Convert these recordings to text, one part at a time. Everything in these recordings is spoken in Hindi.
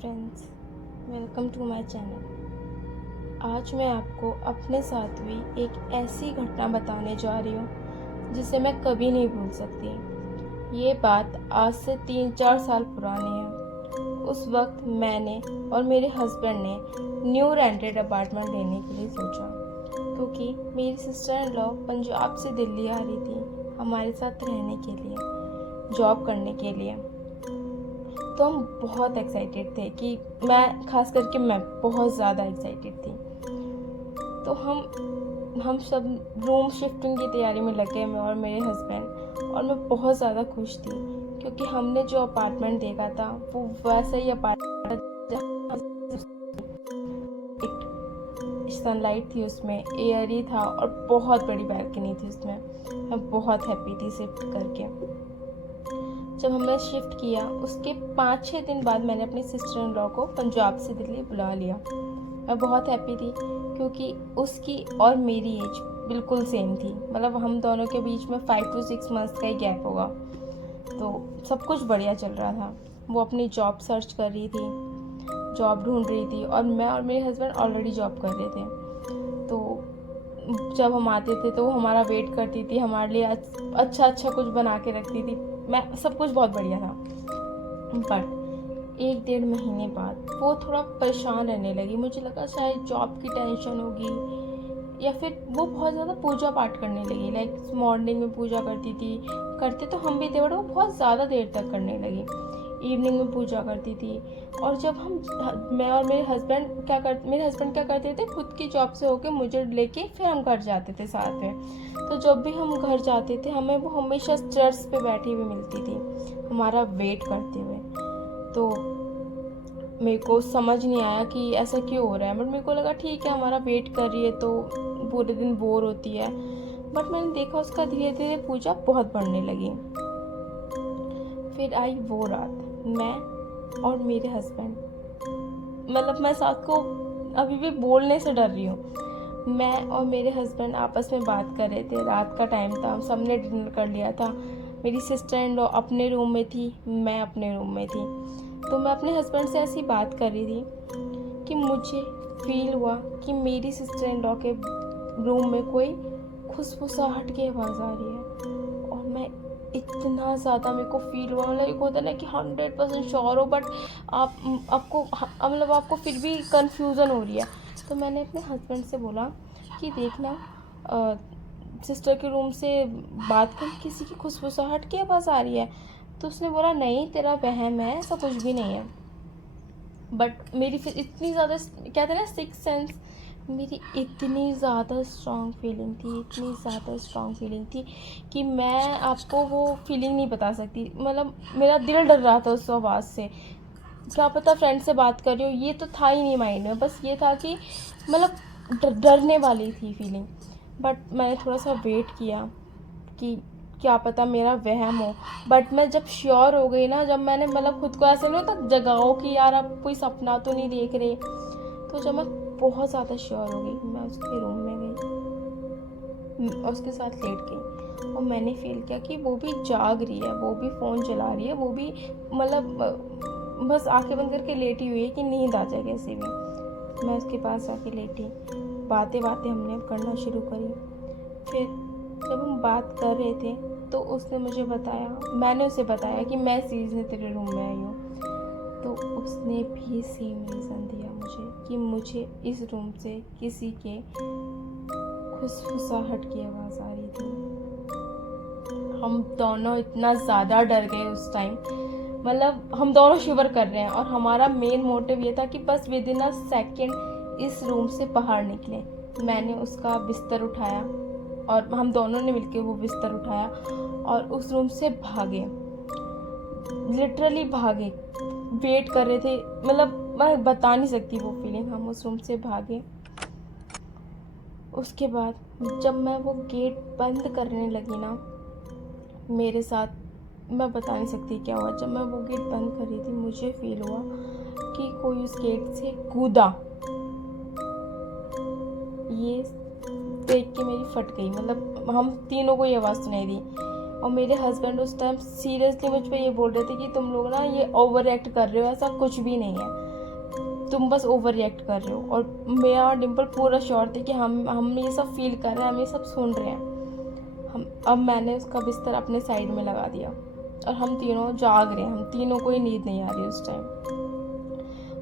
Friends, welcome to my channel. आज मैं आपको अपने साथ हुई एक ऐसी घटना बताने जा रही हूँ जिसे मैं कभी नहीं भूल सकती। ये बात आज से 3-4 साल पुरानी है। उस वक्त मैंने और मेरे हस्बैंड ने न्यू रेंटेड अपार्टमेंट लेने के लिए सोचा, क्योंकि मेरी सिस्टर इन लॉ पंजाब से दिल्ली आ रही थी हमारे साथ रहने के लिए, जॉब करने के लिए। तो हम बहुत एक्साइटेड थे कि खास करके मैं बहुत ज़्यादा एक्साइटेड थी। तो हम सब रूम शिफ्टिंग की तैयारी में लगे, मैं और मेरे हस्बैंड, और मैं बहुत ज़्यादा खुश थी क्योंकि हमने जो अपार्टमेंट देखा था वो वैसा ही अपार्टमेंट, सनलाइट थी उसमें, एयरी था और बहुत बड़ी बैल्कनी थी उसमें। मैं बहुत हैप्पी थी शिफ्ट करके। जब हमने शिफ्ट किया उसके 5-6 दिन बाद मैंने अपनी सिस्टर इन लॉ को पंजाब से दिल्ली बुला लिया। मैं बहुत हैप्पी थी क्योंकि उसकी और मेरी एज बिल्कुल सेम थी, मतलब हम दोनों के बीच में 5 to 6 मंथ्स का ही गैप होगा। तो सब कुछ बढ़िया चल रहा था। वो अपनी जॉब सर्च कर रही थी, जॉब ढूंढ रही थी, और मैं और मेरे हस्बैंड ऑलरेडी जॉब कर रहे थे। तो जब हम आते थे तो वो हमारा वेट करती थी, हमारे लिए अच्छा कुछ बना के रखती थी। सब कुछ बहुत बढ़िया था। बट 1-1.5 महीने बाद वो थोड़ा परेशान रहने लगी। मुझे लगा शायद जॉब की टेंशन होगी, या फिर वो बहुत ज़्यादा पूजा पाठ करने लगी। लाइक मॉर्निंग में पूजा करते तो हम भी थे, बट वो बहुत ज़्यादा देर तक करने लगी। इवनिंग में पूजा करती थी। और जब मैं और मेरे हस्बैंड क्या करते थे, खुद की जॉब से होके मुझे लेके फिर हम घर जाते थे साथ में। तो जब भी हम घर जाते थे हमें वो हमेशा स्टेयर्स पे बैठी हुई मिलती थी, हमारा वेट करते हुए। तो मेरे को समझ नहीं आया कि ऐसा क्यों हो रहा है, बट मेरे को लगा ठीक है, हमारा वेट कर रही है तो पूरे दिन बोर होती है। बट मैंने देखा उसका धीरे धीरे पूजा बहुत बढ़ने लगी। फिर आई वो रात, मैं और मेरे हस्बैंड, मतलब मैं साथ को अभी भी बोलने से डर रही हूँ। मैं और मेरे हस्बैंड आपस में बात कर रहे थे। रात का टाइम था, हम सब ने डिनर कर लिया था। मेरी सिस्टर इन लॉ अपने रूम में थी, मैं अपने रूम में थी। तो मैं अपने हस्बैंड से ऐसी बात कर रही थी कि मुझे फील हुआ कि मेरी सिस्टर इन लॉ के रूम में कोई खुसफुसाहट की आवाज़ आ रही है। और मैं इतना ज़्यादा मेरे को फील हुआ, मतलब एक होता ना कि 100% श्योर हो, बट आपको फिर भी कंफ्यूजन हो रही है। तो मैंने अपने हस्बैंड से बोला कि देखना, सिस्टर के रूम से बात कर, किसी की खुसफुसाहट की आवाज़ आ रही है। तो उसने बोला नहीं, तेरा वहम है, ऐसा कुछ भी नहीं है। बट मेरी फिर इतनी ज़्यादा, कहते हैं ना सिक्स सेंस, मेरी इतनी ज़्यादा स्ट्रॉन्ग फीलिंग थी कि मैं आपको वो फीलिंग नहीं बता सकती। मतलब मेरा दिल डर रहा था उस आवाज़ से। क्या पता फ्रेंड से बात कर रही हो, ये तो था ही नहीं माइंड में। बस ये था कि मतलब डरने वाली थी फीलिंग। बट मैंने थोड़ा सा वेट किया कि क्या पता मेरा वहम हो। बट मैं जब श्योर हो गई ना, जब मैंने मतलब खुद को ऐसे नहीं होता जगाओ कि यार आप कोई सपना तो नहीं देख रहे, तो जब मैं बहुत ज़्यादा श्योर हो गई, मैं उसके रूम में गई, उसके साथ लेट गई, और मैंने फील किया कि वो भी जाग रही है, वो भी फ़ोन चला रही है, वो भी मतलब बस आंखें बंद करके लेटी हुई है कि नींद आ जाए कैसे भी। मैं उसके पास आके लेटी, बातें हमने करना शुरू करी। फिर जब हम बात कर रहे थे तो उसने मुझे बताया, मैंने उसे बताया कि मैं सीरियसली तेरे रूम में आई हूँ। तो उसने भी सेम रीज़न दिया मुझे कि मुझे इस रूम से किसी के खुसफुसाहट की आवाज़ आ रही थी। हम दोनों इतना ज़्यादा डर गए उस टाइम, मतलब हम दोनों शिवर कर रहे हैं, और हमारा मेन मोटिव ये था कि बस विद इन अ सेकेंड इस रूम से बाहर निकले। मैंने उसका बिस्तर उठाया और हम दोनों ने मिलकर वो बिस्तर उठाया और उस रूम से भागे, लिटरली भागे। वेट कर रहे थे, मतलब मैं बता नहीं सकती वो फीलिंग। हम उस रूम से भागे। उसके बाद जब मैं वो गेट बंद करने लगी ना, मेरे साथ, मैं बता नहीं सकती क्या हुआ। जब मैं वो गेट बंद कर रही थी मुझे फील हुआ कि कोई उस गेट से कूदा। ये देख के मेरी फट गई, मतलब हम तीनों को ये आवाज़ सुनाई दी। और मेरे हस्बैंड उस टाइम सीरियसली मुझ पर ये बोल रहे थे कि तुम लोग ना ये ओवर एक्ट कर रहे हो, ऐसा कुछ भी नहीं है। तुम बस ओवर रिएक्ट कर रहे हो। और मैं और डिम्पल पूरा श्योर थे कि हम ये सब फील कर रहे हैं, हम ये सब सुन रहे हैं। अब मैंने उसका बिस्तर अपने साइड में लगा दिया और हम तीनों जाग रहे हैं, हम तीनों को ही नींद नहीं आ रही उस टाइम।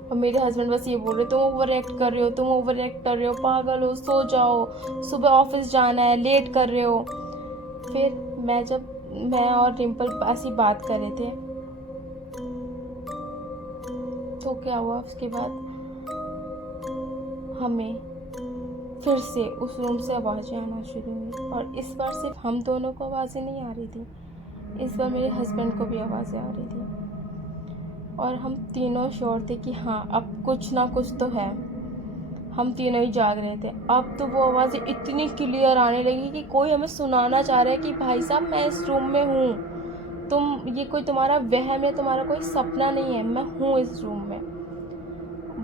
और मेरे हस्बैंड बस ये बोल रहे, तुम ओवर रिएक्ट कर रहे हो, तुम ओवर रिएक्ट कर रहे हो, पागल हो, सो जाओ, सुबह ऑफिस जाना है, लेट कर रहे हो। फिर मैं और डिम्पल ऐसी बात कर रहे थे तो क्या हुआ, उसके बाद हमें फिर से उस रूम से आवाज़ें आना शुरू हुई। और इस बार सिर्फ हम दोनों को आवाज़ें नहीं आ रही थी, इस बार मेरे हस्बैंड को भी आवाज़ें आ रही थी। और हम तीनों श्योर थे कि हाँ, अब कुछ ना कुछ तो है। हम तीनों ही जाग रहे थे। अब तो वो आवाज़ें इतनी क्लियर आने लगी कि कोई हमें सुनाना चाह रहा है कि भाई साहब मैं इस रूम में हूँ, ये कोई तुम्हारा वहम है, तुम्हारा कोई सपना नहीं है, मैं हूँ इस रूम में।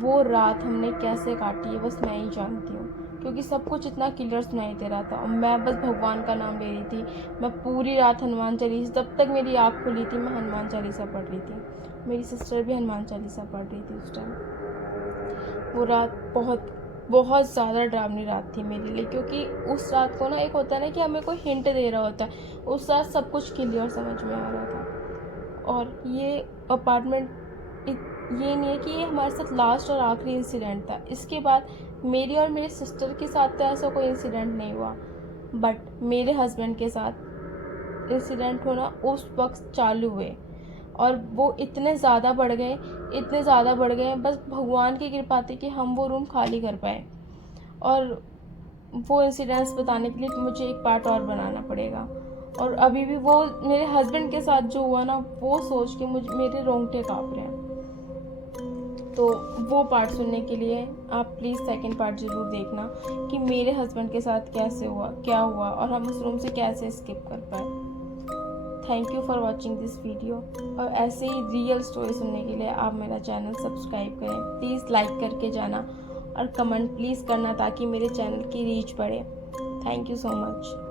वो रात हमने कैसे काटी है बस मैं ही जानती हूँ, क्योंकि सब कुछ इतना क्लियर सुनाई दे रहा था और मैं बस भगवान का नाम ले रही थी। मैं पूरी रात हनुमान चालीसा, जब तक मेरी आँख खुली थी मैं हनुमान चालीसा पढ़ रही थी। मेरी सिस्टर भी हनुमान चालीसा पढ़ रही थी उस टाइम। वो रात बहुत बहुत ज़्यादा डरावनी रात थी मेरे लिए, क्योंकि उस रात को ना, एक होता है ना कि हमें कोई हिंट दे रहा होता है, उस रात सब कुछ क्लियर समझ में आ रहा था। और ये अपार्टमेंट, ये नहीं है कि ये हमारे साथ लास्ट और आखिरी इंसिडेंट था। इसके बाद मेरी और मेरे सिस्टर के साथ तो ऐसा कोई इंसिडेंट नहीं हुआ, बट मेरे हस्बैंड के साथ इंसिडेंट होना उस वक्त चालू हुए और वो इतने ज़्यादा बढ़ गए, बस भगवान की कृपा थी कि हम वो रूम खाली कर पाए। और वो इंसिडेंट्स बताने के लिए मुझे एक पार्ट और बनाना पड़ेगा। और अभी भी वो मेरे हस्बैंड के साथ जो हुआ ना, वो सोच के मेरे रोंगटे काँप रहे हैं। तो वो पार्ट सुनने के लिए आप प्लीज़ सेकंड पार्ट ज़रूर देखना कि मेरे हस्बैंड के साथ कैसे हुआ, क्या हुआ और हम उस रूम से कैसे स्किप कर पाए। Thank you for watching this video. और ऐसे ही रियल स्टोरी सुनने के लिए आप मेरा चैनल सब्सक्राइब करें, प्लीज़ लाइक करके जाना और कमेंट प्लीज़ करना ताकि मेरे चैनल की रीच बढ़े। Thank you so much.